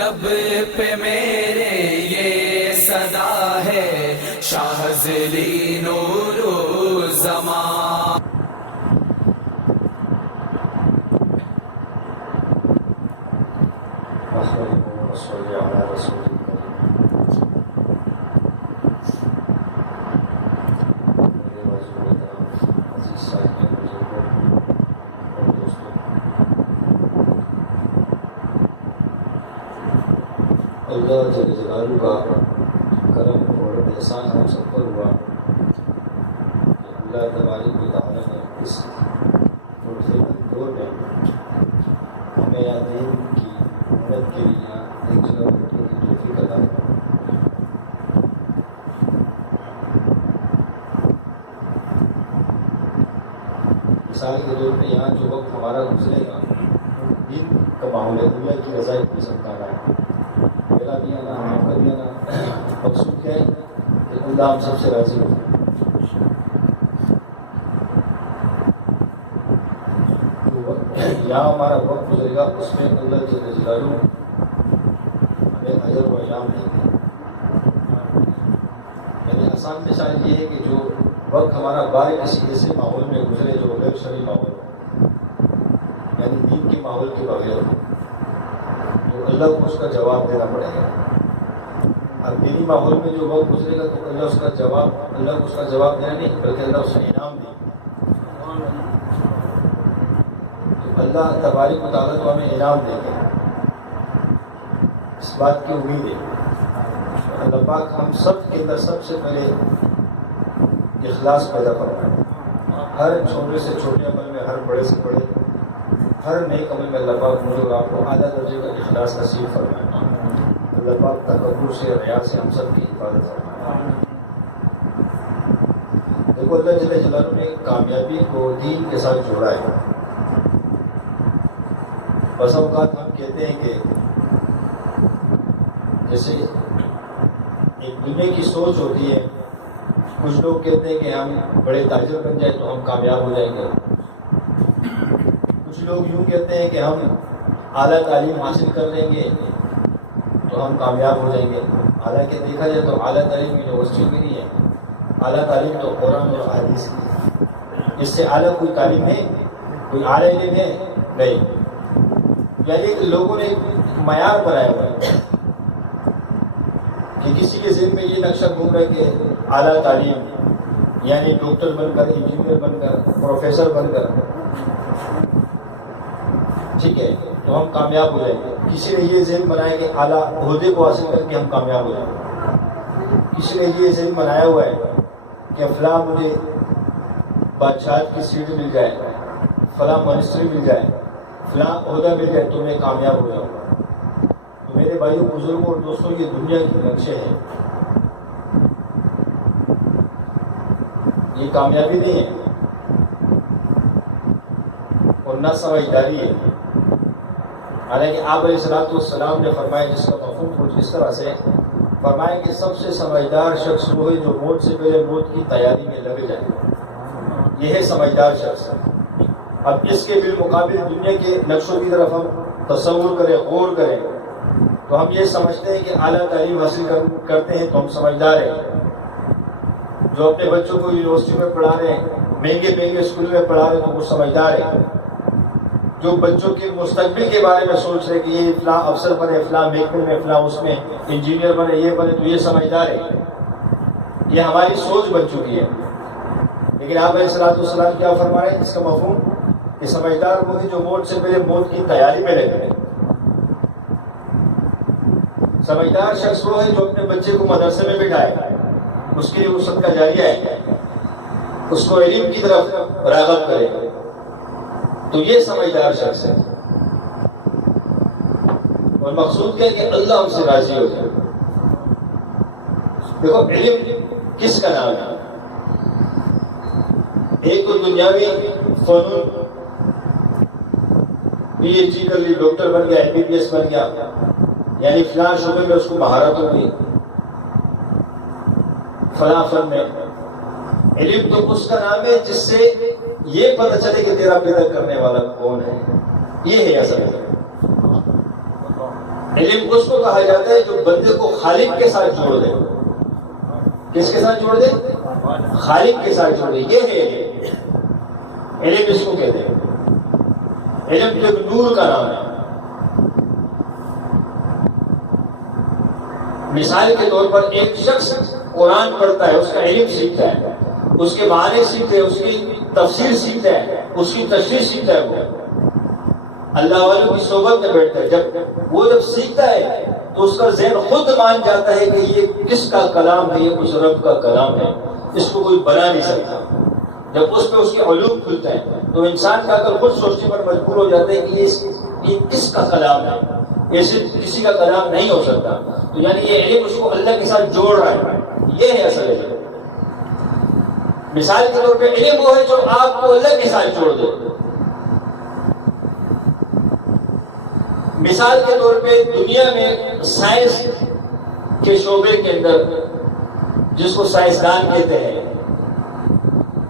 لب پہ میرے یہ صدا ہے شاہزلی نور الزمان. اللہ جل جلالہ کا کرم اور احسان ہم سب پر ہوا کہ اللہ تبارک و تعالیٰ نے اس مختلف دور میں ہمیں یا دین کی مدد کے لیے ایک جگہ بیٹھنے کی توفیق عطا کی. مثال کے طور پہ یہاں جو وقت ہمارا گزرے گا دین کا ماحول ہے, دنیا کی رضائی کی سکتا ہے. میرا بھی آنا آپ کا بھی آنا مقصود ہے کہ اللہ ہم سب سے راضی ہو. یہاں ہمارا وقت گزرے گا اس میں اللہ جل جلالہ ہمیں اجر و انعام دیں گے. یعنی آسان مثال یہ ہے کہ جو وقت ہمارا بارے کسی ایسے ماحول میں گزرے جو غیر شرعی ماحول ہو, یعنی دین کے ماحول کے بغیر ہو, تو اللہ کو اس کا جواب دینا پڑے گا. اب دینی ماحول میں جو وقت گزرے گا تو اللہ کو اس کا جواب دینا نہیں بلکہ اللہ اس سے انعام دے. تو اللہ تبارک و تعالیٰ کو ہمیں انعام دے گا, اس بات کی امید ہے. اللہ پاک ہم سب کے اندر سب سے پہلے اخلاص پیدا فرمائے. ہر چھوٹے سے چھوٹے عمل میں, ہر بڑے سے بڑے, ہر نیک عمل میں اللہ پاک مجھے اور آپ کو اعلیٰ درجے کا اخلاص نصیب فرمائے. اللہ پاک تکبر سے, ریا سے ہم سب کی حفاظت فرمائے. دیکھو اللہ جل جلالہ نے کامیابی کو دین کے ساتھ جوڑا ہے. بس اوقات ہم کہتے ہیں کہ جیسے ایک دنیا کی سوچ ہوتی ہے, کچھ لوگ کہتے ہیں کہ ہم بڑے تاجر بن جائیں تو ہم کامیاب ہو جائیں گے. کچھ لوگ یوں کہتے ہیں کہ ہم اعلیٰ تعلیم حاصل کر لیں گے تو ہم کامیاب ہو جائیں گے. حالانکہ دیکھا جائے تو اعلیٰ تعلیم یونیورسٹی میں نہیں ہے, اعلیٰ تعلیم تو قرآن اور حدیث کی. اس سے اعلیٰ کوئی تعلیم ہے, کوئی اعلیٰ علم ہے نہیں. یعنی لوگوں نے ایک معیار بنایا ہوا ہے کہ کسی کے ذہن میں یہ نقشہ گھوم رہا ہے کہ اعلیٰ تعلیم یعنی ڈاکٹر بن کر, انجینئر بن کر, پروفیسر بن کر, ٹھیک ہے, تو ہم کامیاب ہو جائیں گے. کسی نے یہ ذہن بنایا کہ اعلیٰ عہدے کو حاصل کر کے ہم کامیاب ہو جائیں گے. کسی نے یہ ذہن بنایا ہوا ہے کہ فلاں مجھے بادشاہت کی سیٹ مل جائے, فلاں منسٹری مل جائے, فلاں عہدہ مل جائے تو میں کامیاب ہو جاؤں گا. تو میرے بھائیوں, بزرگوں اور دوستوں, یہ دنیا کے نقشے ہیں, یہ کامیابی نہیں ہے اور نہ سمجھداری ہے. حالانکہ آپ علیہ الصلوۃ والسلام نے فرمایا, جس کا مفہوم کچھ اس طرح سے فرمایا کہ سب سے سمجھدار شخص وہ ہے جو موت سے پہلے موت کی تیاری میں لگ جائے. یہ ہے سمجھدار شخص. اب اس کے بالمقابل دنیا کے نقشوں کی طرف ہم تصور کریں, غور کریں, تو ہم یہ سمجھتے ہیں کہ اعلیٰ تعلیم حاصل کرتے ہیں تو ہم سمجھدار ہیں. جو اپنے بچوں کو یونیورسٹی میں پڑھا رہے ہیں, مہنگے اسکول میں پڑھا رہے ہیں تو وہ سمجھدار ہیں. جو بچوں کے مستقبل کے بارے میں سوچ رہے کہ یہ فلاں افسر بنے, فلاں محکمے میں, فلاں اس میں انجینئر بنے, یہ بنے, تو یہ سمجھدار ہے. یہ ہماری سوچ بن چکی ہے. لیکن آپ علیہ الصلوۃ والسلام کیا فرما رہے ہیں, اس کا مفہوم کہ سمجھدار وہ ہے جو موت سے پہلے موت کی تیاری میں لگے. سمجھدار شخص وہ ہے جو اپنے بچے کو مدرسے میں بٹھائے, اس کے لیے وہ صدقہ جاریہ ہے, اس کو علم کی طرف راغب کرے, تو یہ سمجھدار شخص ہے. اور مقصود کیا ہے کہ اللہ ہم سے راضی ہو جائے. دیکھو علم کس کا نام ہے؟ ایک تو دنیاوی فنون, پی ایچ ڈی کر لی, ڈاکٹر بن گیا, MBBS بن گیا, یعنی فلاں شعبے میں اس کو مہارت ہو گئی, فلاں فن میں. علم تو اس کا نام ہے جس سے یہ پتہ چلے کہ تیرا پیدا کرنے والا کون ہے. یہ ہے اصل علم اس کو کہا جاتا ہے جو بندے کو خالق کے ساتھ جوڑ دے. کس کے ساتھ جوڑ دے؟ خالق کے ساتھ جوڑ دے. یہ ہے علم. علم اس کو کہتے ہیں. علم جو نور کا نام ہے. مثال کے طور پر ایک شخص قرآن پڑھتا ہے، اس کا علم سیکھتا ہے، اس کے معنی سیکھتے ہیں، اس کی تفسیر سیکھتا ہے، اس کی تشریح سیکھتا ہے. وہ اللہ والوں کی صحبت میں بیٹھتا ہے. جب سیکھتا ہے تو اس کا ذہن خود مان جاتا ہے کہ یہ کس کا کلام ہے، یہ اس رب کا کلام ہے، اس کو کوئی بنا نہیں سکتا. جب اس پہ اس کے علوم کھلتا ہے تو انسان کا عقل خود سوچنے پر مجبور ہو جاتا ہے کہ یہ کس کا کلام ہے، یہ صرف کسی کا کلام نہیں ہو سکتا. تو یعنی یہ علم اس کو اللہ کے ساتھ جوڑ رہا ہے. یہ ہے اصل علم. مثال کے طور پہ علم وہ ہے جو آپ کو اللہ کے ساتھ جوڑ دے. مثال کے طور پہ دنیا میں سائنس کے شعبے کے اندر جس کو سائنسدان کہتے ہیں،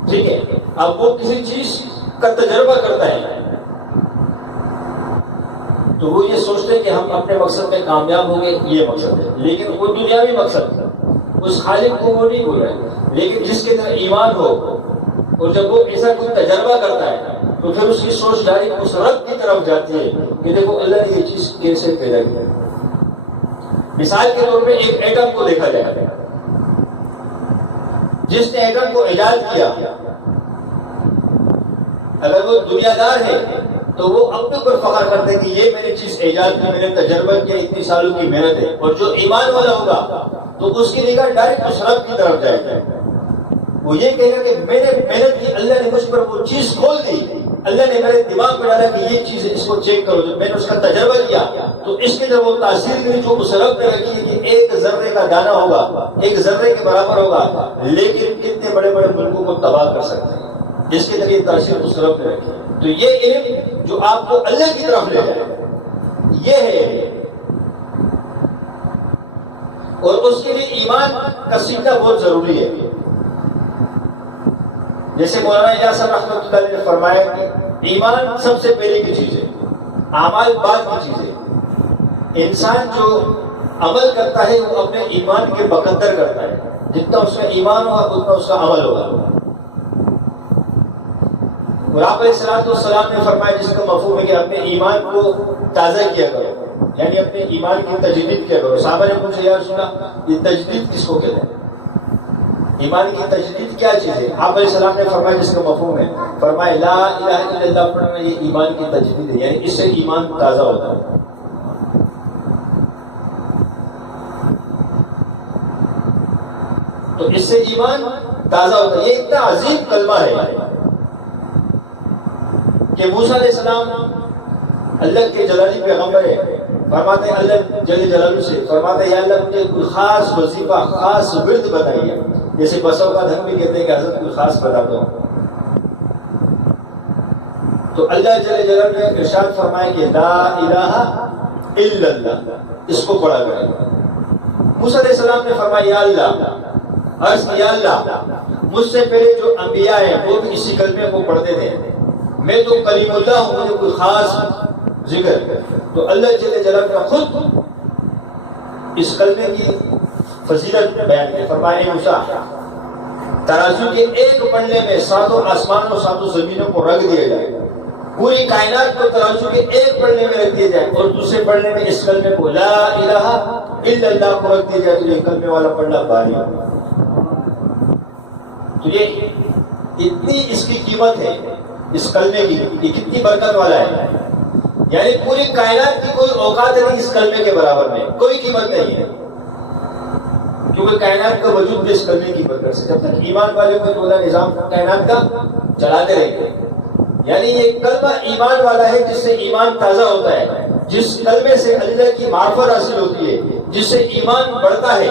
ٹھیک ہے، اب وہ کسی چیز کا تجربہ کرتا ہے تو وہ یہ سوچتے ہیں کہ ہم اپنے مقصد میں کامیاب ہوں گے، یہ مقصد ہے. لیکن وہ دنیاوی مقصد ہے، اس خالق کو وہ نہیں بول رہے. لیکن جس کے اندر ایمان ہو اور جب وہ ایسا کوئی تجربہ کرتا ہے تو پھر اس کی سوچ ڈائریکٹ اس رب کی طرف جاتی ہے کہ دیکھو اللہ نے یہ چیز کیسے پیدا کی. مثال کے طور پہ ایک ایٹم کو دیکھا جائے. جس نے ایٹم کو ایجاد کیا اگر وہ دنیا دار ہے تو وہ اپنے اوپر فخر کرتے ہیں کہ یہ میں نے چیز ایجاد کی، میں نے تجربہ کیا، اتنی سالوں کی محنت ہے. اور جو ایمان والا ہوگا تو اس کی نگاہ ڈائریکٹ اس رب کی طرف جائے گا. وہ یہ کہے گا کہ میں نے محنت کی، اللہ نے مجھ پر وہ چیز کھول دی، اللہ نے میرے دماغ میں ڈالا کہ یہ چیز ہے، اس کو چیک کرو. جب میں نے اس کا تجربہ کیا تو اس کے اندر وہ تاثیر ملی جو اس رب نے رکھی ہے کہ ایک ذرے کا دانہ ہوگا، ایک ذرے کے برابر ہوگا، لیکن کتنے بڑے بڑے ملکوں کو تباہ کر سکتے ہیں. جس کے ذریعے تاثیر اس رب نے رکھی. تو یہ علم جو آپ کو اللہ کی طرف لے جائے، یہ ہے علم. اور اس کے لیے ایمان کا سیکھنا بہت ضروری ہے. جیسے مولانا الیاس صاحب رحمۃ اللہ علیہ نے فرمایا کہ ایمان سب سے پہلے کی چیز ہے، اعمال بعد کی چیز ہے. انسان جو عمل کرتا ہے وہ اپنے ایمان کے مقدر کرتا ہے. جتنا اس کا ایمان ہوگا اتنا اس کا عمل ہوگا. اور آپ علیہ الصلوۃ والسلام نے فرمایا جس کا مفہوم ہے کہ اپنے ایمان کو تازہ کیا کرو، یعنی اپنے ایمان کی تجدید کیا کرو. صحابہ نے پوچھا یا رسول اللہ یہ تجدید کس کو کہتے ہیں؟ ایمان کی تجدید کیا چیز ہے؟ آپ علیہ السلام نے فرمایا جس کا مفہوم ہے، فرمایا لا الہ الا اللہ پڑھنا یہ ایمان کی تجدید ہے، یعنی اس سے ایمان تازہ ہوتا ہے. تو اس سے ایمان تازہ ہوتا ہے. یہ اتنا عظیم کلمہ ہے کہ موسیٰ علیہ السلام اللہ کے جلالی پیغمبر ہے، فرماتے ہیں اللہ جل جلالہ سے فرماتے ہیں یا اللہ مجھے کوئی خاص وظیفہ، خاص ورد بتائیے. جیسے بسوں کا دھن بھی کہتے ہیں کہ حضرت کوئی خاص بتا دو. تو اللہ جل جلالہ نے ارشاد فرمایا کہ لا الہ الا اللہ، اس کو پڑھا کریں. موسیٰ علیہ السلام نے فرمایا یا اللہ، عرض یا اللہ مجھ سے پہلے جو انبیاء ہیں وہ بھی اسی کلمے کو پڑھتے تھے، میں تو کلیم اللہ ہوں، مجھے کوئی خاص ذکر. تو اللہ جل جلالہ نے خود اس کلمے کی فضیلت بیان کی. فرمایا موسیٰ ترازو کے ایک پلڑے میں ساتوں آسمانوں ساتوں زمینوں کو رکھ دیا جائے، پوری کائنات کو ترازو کے ایک پلڑے میں رکھ دیا جائے اور دوسرے پلڑے میں اس کلمے کو لا الہ الا اللہ کو رکھ دیا جائے تو یہ کلمے والا پلڑا بھاری ہوگا. تو یہ اتنی اس کی قیمت ہے اس کلمے کی، یہ کتنی برکت والا ہے. یعنی پوری کائنات کی کوئی اوقات نہیں اس کلمے کے برابر میں، کوئی قیمت نہیں ہے، کیونکہ کائنات کا وجود بھی اس کلمے کی برکت سے. جب تک ایمان والے کو پورا نظام کائنات کا چلاتے رہتے ہیں. یعنی یہ کلمہ ایمان والا ہے جس سے ایمان تازہ ہوتا ہے، جس کلمے سے اللہ کی معرفت حاصل ہوتی ہے، جس سے ایمان بڑھتا ہے.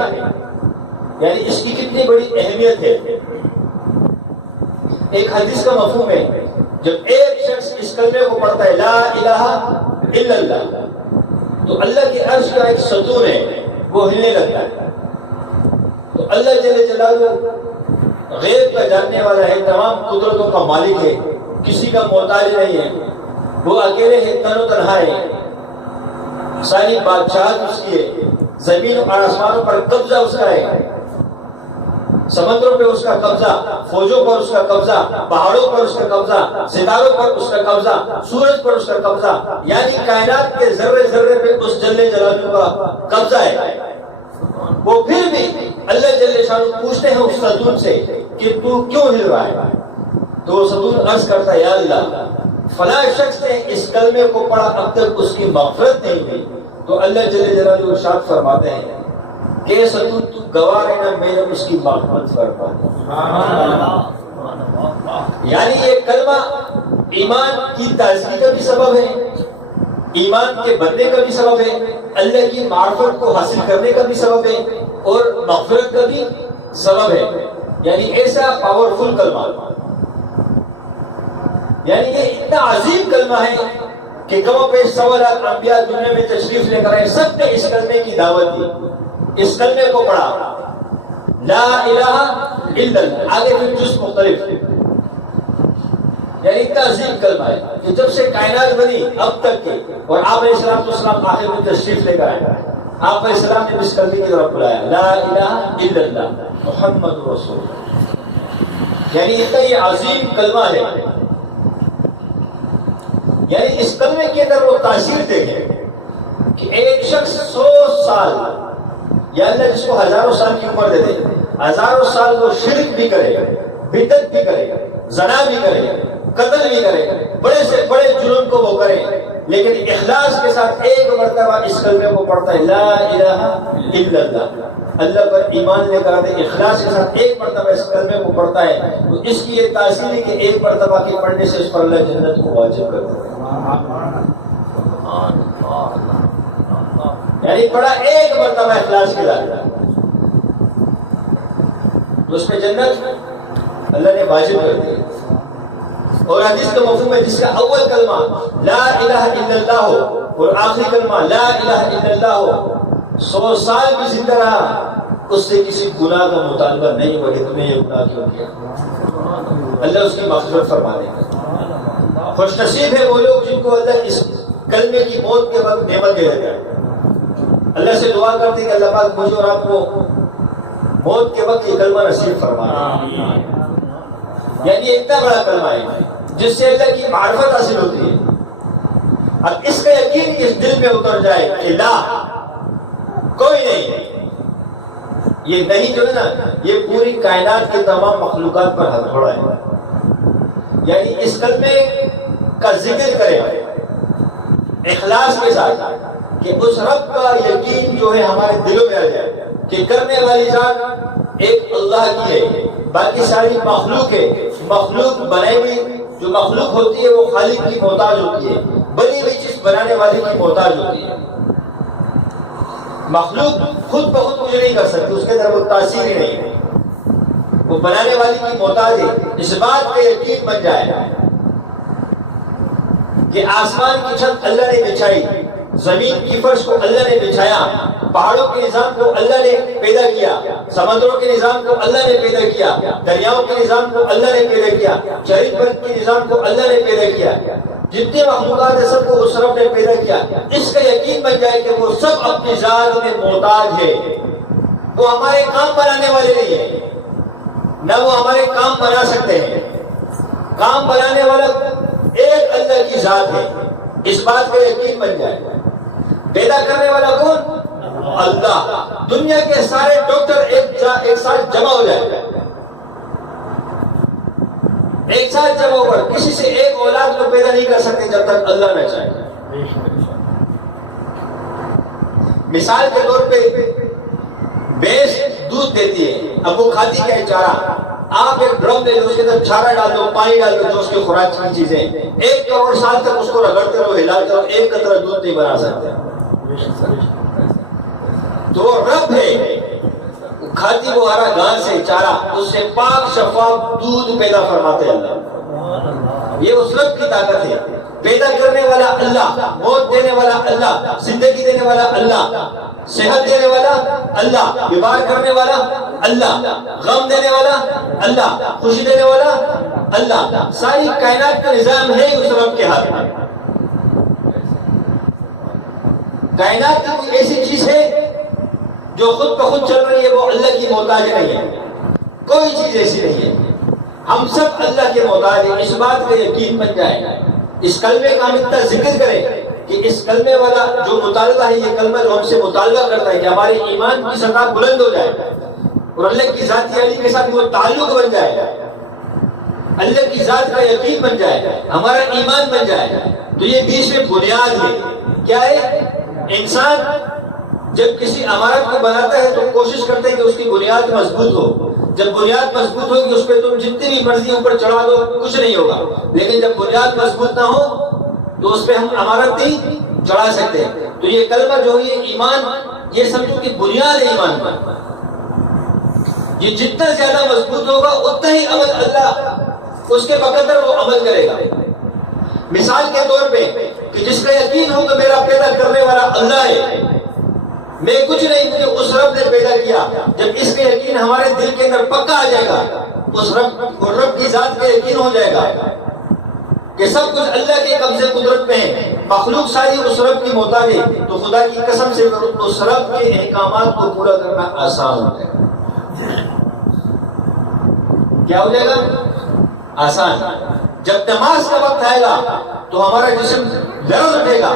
یعنی اس کی کتنی بڑی اہمیت ہے. ایک حدیث کا مفہوم ہے جب ایک شخص اس کلمے کو پڑھتا ہے لا الہ الا اللہ تو اللہ کے عرش کا ایک ستون ہے وہ ہلنے لگتا ہے. تو اللہ جل جلالہ غیب کا جاننے والا ہے، تمام قدرتوں کا مالک ہے، کسی کا محتاج نہیں ہے، وہ اکیلے ہے، تن و تنہا ہے. ساری بادشاہت اس کی ہے، زمین اور آسمانوں پر قبضہ اس کا ہے، سمندروں پہ اس کا قبضہ، فوجوں پر اس کا قبضہ، پہاڑوں پر اس کا قبضہ، ستاروں پر اس کا قبضہ، سورج پر اس کا قبضہ، یعنی کائنات کے ذرے ذرے پہ اس جل جلالہ کا قبضہ ہے۔ وہ پھر بھی اللہ جل شانہ پوچھتے ہیں اس ستون سے کہ تو کیوں ہل رہا ہے؟ تو وہ ستون عرض کرتا ہے یا اللہ فلاں شخص نے اس کلمے کو پڑھا اب تک اس کی مغفرت نہیں ہوئی، تو اللہ جل جلالہ ارشاد فرماتے ہیں کہ ستون تو گواہ رہنا میں نے اس کی مغفرت فرما دی۔ یعنی یہ کلمہ ایمان کی تازگی کا بھی سبب ہے، ایمان کے بننے کا بھی سبب ہے، اللہ کی معرفت کو حاصل کرنے کا بھی سبب ہے، اور مغفرت کا بھی سبب ہے۔ یعنی ایسا پاورفل کلمہ، یعنی یہ اتنا عظیم کلمہ ہے کہ کم و بیش 100 لاکھ انبیاء دنیا میں تشریف لے کر آئے، سب نے اس کلمے کی دعوت دی، اس کلمے کو پڑھا، لا الہ الا اللہ، آگے پھر جز مختلف، یعنی اتنا عظیم کلمہ ہے کہ جب سے کائنات بنی اب تک کے، اور آپ علیہ السلام آخر میں تشریف لے کر آئے، آپ علیہ السلام نے اس کلمے کی طرف بلایا، لا الہ الا اللہ محمد رسول اللہ، یعنی اتنا یہ عظیم کلمہ ہے۔ یعنی اس کلمے کے اندر وہ تاثیر دیکھیں کہ ایک شخص 100 سال، یا اللہ جس کو ہزاروں سال کی عمر دے دے، ہزاروں سال وہ شرک بھی کرے، بدعت بھی کرے، زنا بھی کرے، قتل بھی کرے، بڑے سے بڑے جرم کو وہ کرے، لیکن اخلاص کے ساتھ ایک مرتبہ اس کلمے کو پڑھتا ہے، لا الہ الا اللہ، اللہ پر ایمان لے کر آتے اخلاص کے ساتھ ایک مرتبہ اس کلمے کو پڑھتا ہے، تو اس کی یہ تاثیر ہے کہ ایک مرتبہ کے پڑھنے سے اس پر اللہ جنت کو واجب کرتا ہے۔ یعنی پڑھا ایک مرتبہ اخلاص کے ساتھ تو اس میں جنت اللہ نے واجب کر دی۔ اور حدیث کا مفہوم ہے جس کا اول کلمہ لا الہ الا اللہ ہو اور آخری کلمہ لا الہ الا اللہ ہو، 100 سال بھی زندہ رہا، اس سے کسی گناہ کا مطالبہ نہیں ہوا کہ تمہیں یہ گناہ کیوں کیا، اللہ اس کی مغفرت فرما دے گا۔ خوش نصیب ہے وہ لوگ جن کو اللہ اس کلمے کی موت کے وقت نعمت دے دیتا ہے، اللہ سے دعا کرتے کہ اللہ پاک مجھے اور آپ کو موت کے وقت یہ کلمہ نصیب فرمائے۔ یعنی اتنا بڑا کلمہ ہے جس سے اللہ کی معرفت حاصل ہوتی ہے۔ اب اس کا یقین اس دل میں اتر جائے کہ لا کوئی نہیں، یہ نہیں جو ہے نا یہ پوری کائنات کے تمام مخلوقات پر ہتھوڑا ہے، یعنی اس کلمے کا ذکر کرے اخلاص کے ساتھ کہ اس رب کا یقین جو ہے ہمارے دلوں میں آ جائے کہ کرنے والی ذات ایک اللہ کی ہے، باقی ساری مخلوق ہے، مخلوق بنائی ہوئی جو مخلوق ہوتی ہے وہ خالق کی محتاج ہوتی ہے، بنی ہوئی چیز بنانے والے کی محتاج ہوتی ہے۔ مخلوق خود بخود کچھ نہیں کر سکتی، اس کے اندر وہ تاثیر ہی نہیں ہے، وہ بنانے والی کی محتاج ہے۔ اس بات کا یقین بن جائے کہ آسمان کی چھت اللہ نے بچھائی، زمین کی فرش کو اللہ نے بچھایا، پہاڑوں کے نظام کو اللہ نے پیدا کیا، سمندروں کے نظام کو اللہ نے پیدا کیا، دریاؤں کے نظام کو اللہ نے پیدا کیا، چرند پرند کے نظام کو اللہ نے پیدا کیا، جتنے مخلوقات ہیں سب کو اس رب نے پیدا کیا۔ اس کا یقین بن جائے کہ وہ سب اپنی ذات میں محتاج ہے، وہ ہمارے کام بنانے والے نہیں ہیں، نہ وہ ہمارے کام بنا سکتے ہیں، کام بنانے والا ایک اللہ کی ذات ہے، اس بات کا یقین بن جائے۔ پیدا کرنے والا کون؟ اللہ۔ دنیا کے سارے ڈاکٹر ایک ساتھ جمع ہو جائے، ایک ساتھ جمع ہو کر کسی سے ایک اولاد کو پیدا نہیں کر سکتے جب تک اللہ نہ چاہے۔ مثال کے طور پہ بھینس دودھ دیتی ہے، اب وہ کھاتی کیا ہے؟ چارہ۔ آپ ایک ڈرم لے لو، اس کے اندر چارہ ڈال دو، پانی ڈال دو، جو اس کی خوراک کی چیزیں 1 کروڑ سال تک اس کو رگڑتے رہو، ہلاتے رہو، ایک قطرہ دودھ نہیں بنا سکتے۔ تو رب ہے، کھاتی وہ ہرا گھاس ہے، چارہ، اس سے پاک شفاف دودھ پیدا فرماتے اللہ۔ یہ اس رب کی طاقت ہے، پیدا کرنے والا اللہ، موت دینے والا اللہ، زندگی دینے والا اللہ، صحت دینے والا اللہ، بیمار کرنے والا اللہ، غم دینے والا اللہ، خوشی دینے والا اللہ۔ ساری کائنات کا نظام ہے اس رب کے ہاتھ میں۔ کائنات کی کوئی ایسی چیز ہے جو خود بخود چل رہی ہے وہ اللہ کی محتاج نہیں ہے، کوئی چیز ایسی نہیں ہے، ہم سب اللہ کے محتاج ہیں۔ اس بات کا یقین بن جائے، اس کلمے کا ہم اتنا ذکر کریں کہ اس کلمے والا جو مطالبہ ہے، یہ کلمہ جو ہم سے مطالبہ کرتا ہے کہ ہمارے ایمان کی سطح بلند ہو جائے اور اللہ کی ذاتی علی کے ساتھ وہ تعلق بن جائے، اللہ کی ذات کا یقین بن جائے، ہمارا ایمان بن جائے، تو یہ بیچ میں بنیاد ہے۔ کیا ہے؟ انسان جب کسی عمارت کو بناتا ہے تو کوشش کرتے ہیں کہ اس کی بنیاد مضبوط ہو، جب بنیاد مضبوط ہوگی اس پہ تم جتنی بھی مرضی اوپر چڑھا دو کچھ نہیں ہوگا، لیکن جب بنیاد مضبوط نہ ہو تو اس پہ ہم عمارت نہیں چڑھا سکتے۔ تو یہ کلمہ جو ہے یہ ایمان، یہ سمجھو کہ بنیاد ہے ایمان کا، یہ جتنا زیادہ مضبوط ہوگا اتنا ہی عمل اللہ اس کے بقدر وہ عمل کرے گا۔ مثال کے طور پہ کہ جس کا یقین ہو کہ میرا پیدا کرنے والا اللہ ہے، میں کچھ نہیں، مجھے اس رب نے پیدا کیا، جب اس کا یقین ہمارے دل کے اندر پکا آ جائے گا، اس رب کی ذات کا یقین ہو جائے گا کہ سب کچھ اللہ کے قبضے قدرت میں ہے، مخلوق ساری اس رب کی محتاج ہے، تو خدا کی قسم سے اس رب کے احکامات کو پورا کرنا آسان ہو جائے گا۔ کیا ہو جائے گا؟ آسان۔ جب نماز کا وقت آئے گا تو ہمارا جسم لرز اٹھے گا،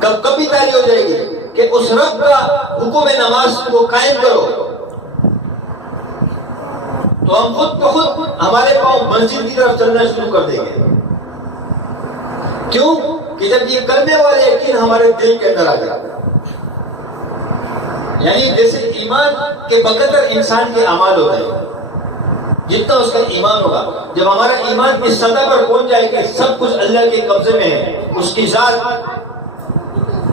کبھی تاری ہو جائے گی کہ اس رب کا حکم نماز کو قائم کرو، تو ہم خود بخود ہمارے پاؤں مسجد کی طرف چلنا شروع کر دیں گے۔ کیوں؟ کہ جب یہ کرنے والے یقین ہمارے دل کے اندر آ جائے گا، یعنی جیسے ایمان کے بقدر انسان کے اعمال ہوتے ہیں، جتنا اس کا ایمان ہوگا، جب ہمارا ایمان اس سطح پر پہنچ جائے کہ سب کچھ اللہ کے قبضے میں ہے، اس کی ذات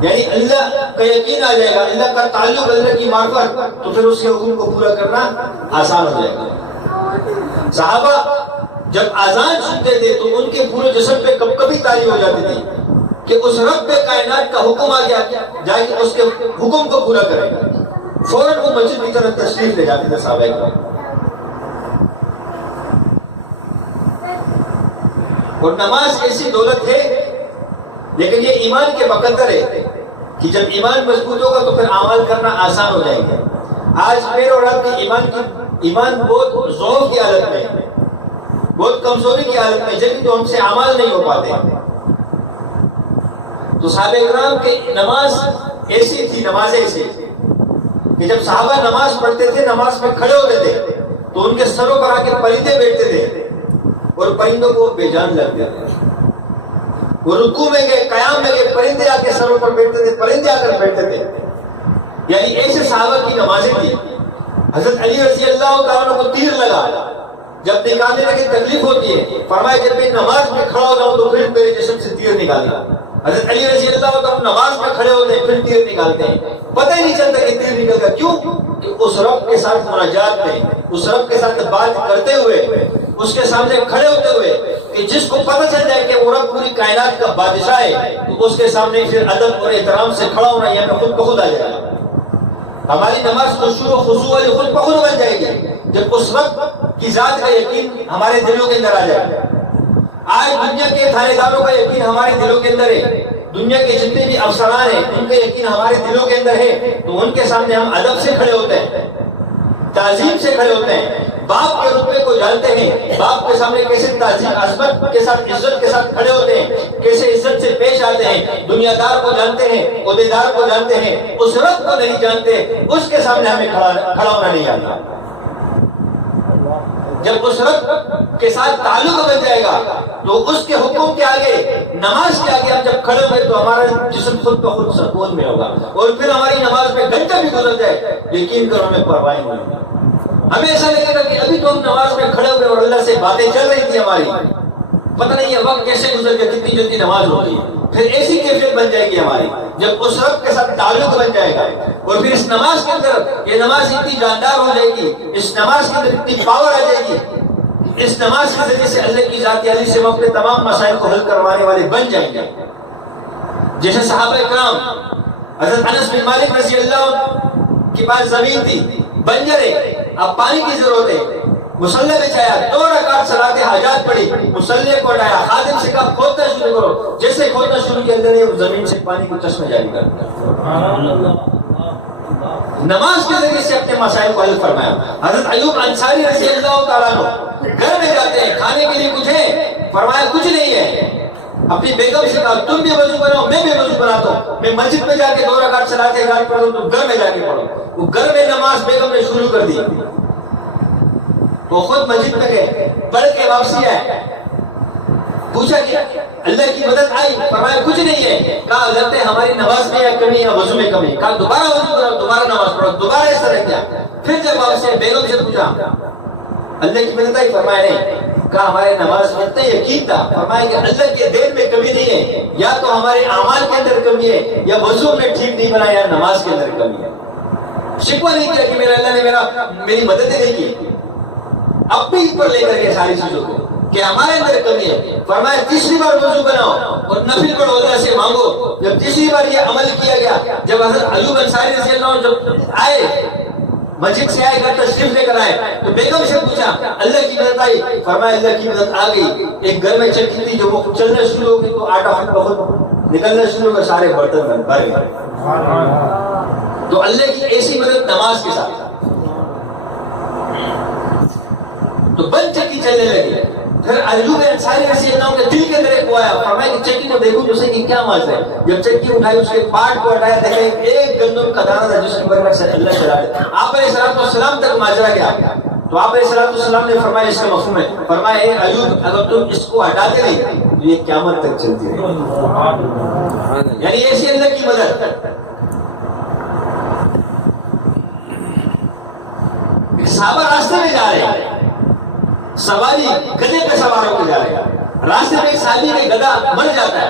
یعنی اللہ کا یقین آ جائے گا، اللہ کا تعلق، اللہ کی معرفت، تو پھر اس کے حکم کو پورا کرنا آسان ہو جائے گا۔ صحابہ جب اذان سنتے تھے تو ان کے پورے جسم پہ کب کبھی تاری ہو جاتی تھی کہ اس رب کائنات کا حکم آ گیا، جائے کہ اس کے حکم کو پورا کرے گا، فوراً وہ مسجد کی طرف تشریف لے جاتے تھے صحابہ کرام۔ اور نماز ایسی دولت ہے، لیکن یہ ایمان کے مقدر ہے کہ جب ایمان مضبوط ہوگا تو پھر اعمال کرنا آسان ہو جائے گا۔ آج میرے اور آپ کے ایمان بہت ضعف کی حالت میں، بہت کمزوری کی حالت میں، جبکہ تو ہم سے اعمال نہیں ہو پاتے۔ تو صحابہ کرام کی نماز ایسی تھی، نماز ایسی کہ جب صحابہ نماز پڑھتے تھے، نماز میں کھڑے ہوتے تھے تو ان کے سروں پر آ کے پرندے بیٹھتے تھے اور پرندوں کو بے جان لگتے تھے۔ وہ رکوع میں گئے، قیام میں گئے، پرندے آ کے سروں پر بیٹھتے تھے، پرندے آ کر بیٹھتے تھے، یعنی ایسے صحابہ کی نمازیں تھی۔ حضرت علی رضی اللہ تعالیٰ کو تیر لگا، جب نکالنے لگے تکلیف ہوتی ہے، فرمایا جب میں نماز میں کھڑا ہو جاؤں تو پھر میرے جسم سے تیر نکالنا۔ حضرت علی رضی اللہ تعالیٰ نماز میں کھڑے ہوتے ہیں پھر تیر نکالتے ہیں، پتہ ہی نہیں چلتا کہ تیر نکل گیا، کیوں؟ کہ اس رب کے ساتھ مناجات میں، اس رب کے ساتھ بات کرتے ہوئے، اس کے سامنے کھڑے ہوتے ہوئے، کہ جس کو پتہ چل جائے کہ وہ رب پوری کائنات کا بادشاہ ہے، تو اس کے سامنے پھر ادب اور احترام سے کھڑا ہونا یہ ہمیں خود بخود آ جائے گا۔ ہماری نماز خشوع و خضوع والی خود بخود بن جائے گی جب اس رب کی ذات کا یقین ہمارے دلوں کے اندر آ جائے۔ آج دنیا کے تھانے داروں کا یقین ہمارے دلوں کے اندر ہے، دنیا کے جتنے بھی افسران ہیں ان کا یقین ہمارے دلوں کے اندر ہے، تو ان کے سامنے ہم ادب سے کھڑے ہوتے ہیں، تعظیم سے کھڑے ہوتے ہیں، باپ کے رتبے کو جانتے ہیں، باپ کے سامنے کیسے تعظیم عظمت کے ساتھ، عزت کے ساتھ کھڑے ہوتے ہیں، کیسے عزت سے پیش آتے ہیں، دنیا دار کو جانتے ہیں، عہدیدار کو جانتے ہیں، اس رب کو نہیں جانتے، اس کے سامنے ہمیں کھڑا ہونا نہیں آتا۔ جب اس رب کے ساتھ تعلق بن جائے گا تو اس کے حکم کے آگے، نماز کے آگے ہم جب کھڑے ہوئے تو ہمارا جسم خود بخود سکون میں ہوگا، اور پھر ہماری نماز میں گھنٹہ بھی گزر جائے یقین کرو ہمیں پرواہ نہیں ہوگی۔ ہمیں ایسا لگے گا کہ ابھی تو ہم نماز میں کھڑے ہوئے اور اللہ سے باتیں چل رہی تھی ہماری، پتہ نہیں یہ وقت کیسے گزر گیا، کتنی جلدی نماز ہوتی ہے۔ پھر ایسی کیفیت بن جائے گی ہماری جب اس رب کے ساتھ تعلق بن جائے گا، اور پھر اس نماز کے اندر یہ نماز اتنی جاندار ہو جائے گی، اس نماز کے اندر اتنی پاور آ جائے گی، اس نماز کے ذریعے سے اللہ کی ذات علی سے ہم اپنے تمام مسائل کو حل کروانے والے بن جائیں گے۔ جیسے صحابہ کرام، حضرت انس بن مالک رضی اللہ کے پاس زمین تھی، بنجر ہے، اب پانی کی ضرورت ہے، مصلی بچھایا، 2 رکعت صلاۃ حاجات پڑھی، مصلی کو ہٹایا، خادم سے کہا کھودنا شروع کرو، جیسے کھودنا شروع کیا اللہ نے زمین سے پانی کو چشمہ جاری کر دیا۔ نماز کے ذریعے سے اپنے مسائل کو حل فرمایا۔ حضرت ایوب انصاری رضی اللہ تعالیٰ عنہ گھر میں جاتے ہیں، کھانے کے لیے کچھ ہے؟ فرمایا کچھ نہیں ہے۔ اپنی بیگم سے کہا تم بھی وضو بناؤ، میں بھی وضو بناتا ہوں، میں مسجد میں جا کے 2 رکعت صلاۃ حاجات پڑھوں، تم گھر میں جا کے پڑھو۔ وہ گھر میں نماز بیگم نے شروع کر دی، وہ خود مسجد میں گئے، پڑھ کے واپسی آئے، پوچھا کہ اللہ کی مدد آئی؟ فرمایا کچھ نہیں ہے۔ کہا لگتا ہے ہماری نماز میں یا کمی یا وضو میں کمی۔ کہا دوبارہ وضو کرو، دوبارہ نماز پڑھو، دوبارہ اس طرح کیا۔ پھر جب واپسی آئے بیگم سے پوچھا اللہ کی مدد آئی؟ فرمایا نہیں۔ کہا ہمارے نماز میں اتنا یقین تھا، فرمایا کہ اللہ کے دین میں کمی نہیں ہے، یا تو ہمارے اعمال کے اندر کمی ہے، یا وضو میں ٹھیک نہیں بنا، یا نماز کے اندر کمی ہے۔ شکوہ نہیں کیا کہ میرا اللہ نے میری مدد نہیں کی، اپنے اوپر لے کر کے ساری چیزوں کو کہ ہمارے اندر کمی ہے۔ فرمایا تیسری بار وضو بناؤ اور نفل پڑھو، اللہ سے مانگو۔ جب تیسری بار یہ عمل کیا گیا، جب حضرت ایوب انصاری رضی اللہ عنہ جب آئے مسجد سے آئے، گھر تشریف لے کر آئے، تو بیگم سے پوچھا اللہ کی مدد آئی؟ فرمایا اللہ کی مدد آ گئی۔ ایک گھر میں چکی تھی، جو وہ چلنا شروع ہو گئی تو آٹا بہت نکلنا شروع ہو گیا، سارے برتن بھر گئے۔ تو اللہ کی ایسی مدد نماز کے ساتھ، تو بند چکی چلنے لگی۔ پھر ایوب انصاری رضی اللہ عنہ کے دل کے اندر ایک آیا، فرمایا کہ چکی کو دیکھوں جسے کہ کیا ماز ہے۔ جب چکی اٹھائی، اس کے پاٹ کو ہٹایا، دیکھیں ایک گندم کا دانہ تھا جس کی برکت سے اللہ چلا دے۔ آپ علیہ الصلوۃ والسلام تک ماجرا گیا، تو آپ علیہ الصلوۃ والسلام نے فرمایا اس کا مفہوم ہے، فرمایا اے ایوب اگر تم اس کو ہٹاتے نہیں تو یہ قیامت تک چلتی رہے گی۔ یعنی ایسی اللہ کی مدد۔ صحابہ راستے میں جا رہے ہیں، سواری گدھے پہ سوار ہو کے جا رہے ہیں، راستے میں ایک صحابی کا گدھا مر جاتا ہے،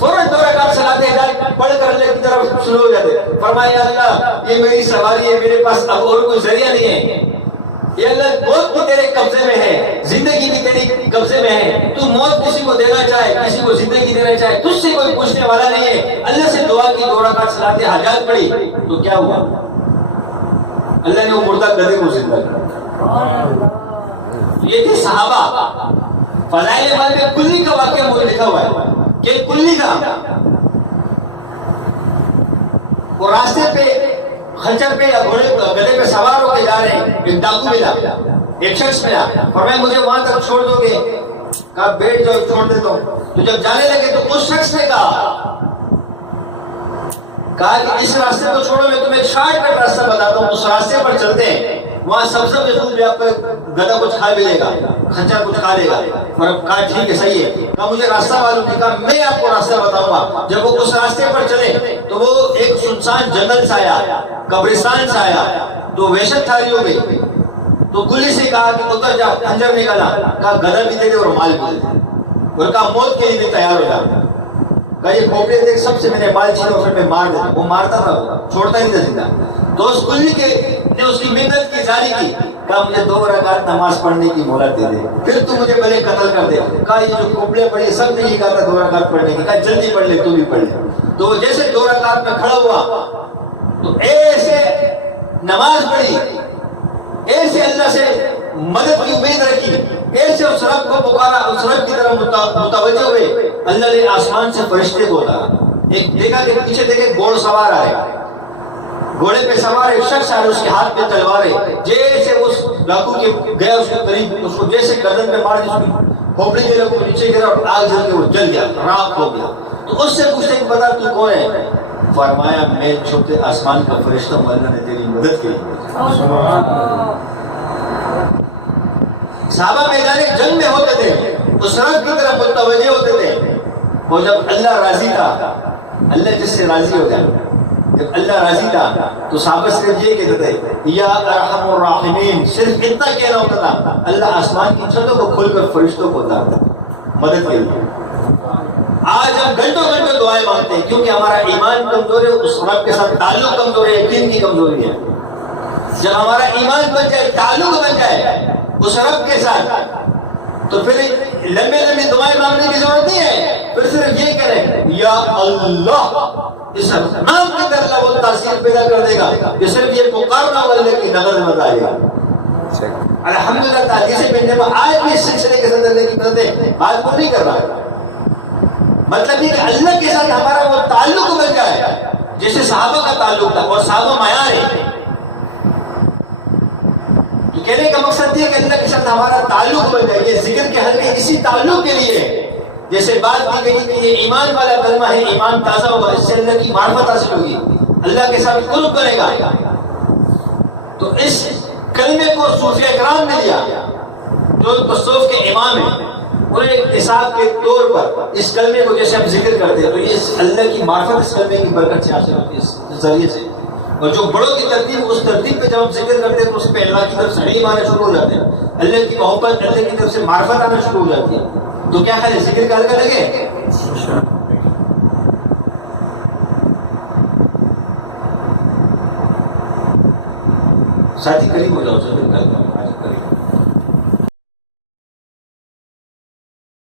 فوراً 2 رکعت صلاۃ حاجات پڑھ کر اللہ کی طرف شروع ہو جاتے ہیں۔ فرمایا اللہ یہ میری سواری ہے، میرے پاس اب اور کوئی ذریعہ نہیں ہے، یہ اللہ موت بھی تیرے قبضے میں ہے، زندگی بھی تیرے قبضے میں ہے، تو موت کسی کو دینا چاہے، کسی کو زندگی دینا چاہے، تجھ سے کوئی پوچھنے والا نہیں ہے۔ اللہ سے دعا کی، 2 رکعت صلاۃ حاجات پڑھی، تو کیا ہوا؟ اللہ نے وہ مردہ گدھے کو زندہ کیا۔ یہ تھے صحابہ۔ فضائل اعمال میں کلی کا واقعہ مجھے لکھا ہوا ہے کہ کلی تھا، وہ راستے پہ خچر پہ یا گدھے پہ سوار ہو کے جا رہے ہیں، ایک ڈاکو ملا، ایک شخص ملا، فرمایا مجھے وہاں تک چھوڑ دو گے؟ کہا بیٹھ جاؤ، چھوڑ دیتا ہوں۔ تو جب جانے لگے تو اس شخص نے کہا کہ اس راستے کو چھوڑو، میں تمہیں ایک شارٹ کٹ راستہ بتاتا ہوں، اس راستے پر چلتے ہیں، وہاں سبزہ محفوظ بھی آپ کا گدھا کچھ کھا بھی لے گا، خچر کچھ کھا لے گا۔ کہا ٹھیک ہے صحیح ہے۔ کہا مجھے راستہ معلوم نہیں، کہا میں آپ کو راستہ بتاؤں گا۔ جب وہ اس راستے پر چلے تو وہ ایک سنسان جنگل سے آیا، قبرستان سے آیا، تو وحشت تھاری ہو گئی، تو کلی سے کہا کہ اتر جا، خنجر نکالا، کہا گدھا بھی دے دے اور مال بھی دے دے، اور کہا موت کے لیے بھی تیار ہو جا۔ کہا یہ کھوپڑے دیکھ، سب سے میں نے مال چھینا اور پھر میں مار دیتا۔ وہ مارتا تھا، چھوڑتا نہیں تھا زندہ۔ تو اس کلی نے اس کی منت کی جاری کی، کہا مجھے 2 رکعت نماز پڑھنے کی مہلت دے دے، پھر تو مجھے پہلے قتل کر دے۔ کہا یہ جو کھوپڑے پڑے سب نے یہ کہا تھا 2 رکعت پڑھنے کی، کہا جلدی پڑھ لے، تو بھی پڑھ لے۔ تو وہ جیسے 2 رکعت میں کھڑا ہوا تو ایسے نماز پڑھی، ایسے اللہ سے مدد کی امید رکھی، ایسے اس رب کو پکارا، اس رب کی طرف متوجہ ہوئے، اللہ نے آسمان سے فرشتے کو اتارا۔ ایک دیکھا کہ پیچھے دیکھے گھوڑ سوار آئے، گھوڑے پہ سوار ایک شخص آئے، اس کے ہاتھ میں تلوار ہے، جیسے اس ڈاکو کے گیا اس کے قریب، اس کو جیسے گردن پہ مار دی، اس کی کھوپڑی کے لوگ نیچے گرا اور آگ جل کے وہ جل گیا، راکھ ہو گیا۔ تو اس سے پوچھتے کہ بتا تو کون ہے؟ فرمایا میں چھوٹے آسمان کا فرشتہ ہوں، اللہ نے تیری مدد کی۔ صحابہ میدان جنگ میں ہوتے تھے، اس رب کی طرف متوجہ ہوتے تھے، اور جب اللہ راضی تھا، اللہ جس سے راضی ہو جائے، جب اللہ راضی تھا تو صحابہ صرف یہ کہتے تھے یا ارحم الراحمین، صرف اتنا کہنا ہوتا تھا، اللہ آسمان کی چھتوں کو کھول کر فرشتوں کو اتارتا مدد کے لیے۔ آج ہم گھنٹوں گھنٹوں دعائیں مانگتے ہیں کیونکہ ہمارا ایمان کمزور ہے، اس رب کے ساتھ تعلق کمزور ہے، یقین کی کمزوری ہے۔ جب ہمارا ایمان بن جائے، تعلق بن جائے اس رب کے ساتھ، تو پھر لمبے لمبی دعائیں مانگنے کی ضرورت نہیں ہے، پھر صرف یہ کریں یا اللہ، اس نام کی طرح وہ تاثیر پیدا کر دے گا کہ صرف یہ پکارنا والے کی نظر میں آئے گا۔ الحمدللہ تعلیم سے ملنے میں آج بھی اس سلسلے کے ساتھ اللہ کی مدد بات کو نہیں کر رہا. مطلب یہ کہ اللہ کے ساتھ ہمارا وہ تعلق بن جائے جیسے صحابہ کا تعلق تھا, اور صحابہ معیار ہے. تو کہنے کا مقصد یہ کہ اللہ کے ساتھ ہمارا تعلق بن جائے. یہ ذکر کے حل میں اسی تعلق کے لیے جیسے بات کی گئی کہ یہ ایمان والا کلمہ ہے, ایمان تازہ ہوگا, اس سے اللہ کی معرفت حاصل ہوگی, اللہ کے ساتھ قرب بنے گا. تو اس کلمے کو صوفیہ کرام نے دیا جو تصوف کے امام ہیں, انہیں اقتصاد کے طور پر اس کلمے کو جیسے ہم ذکر کرتے ہیں تو یہ اللہ کی معرفت اس کلمے کی برکت سے حاصل ہوتی ہے اس ذریعے سے. اور جو بڑوں کی ترتیب, اس ترتیب پہ جب ہم ذکر کرتے ہیں تو اس پہ اللہ کی طرف سے علم آنا شروع ہو جاتے ہیں, اللہ کی محبت, اللہ کی طرف سے معرفت آنا شروع ہو جاتی ہے. تو کیا خیال ہے, ذکر کر کے لگے ساتھی قریب ہو جاؤ, ذکر کر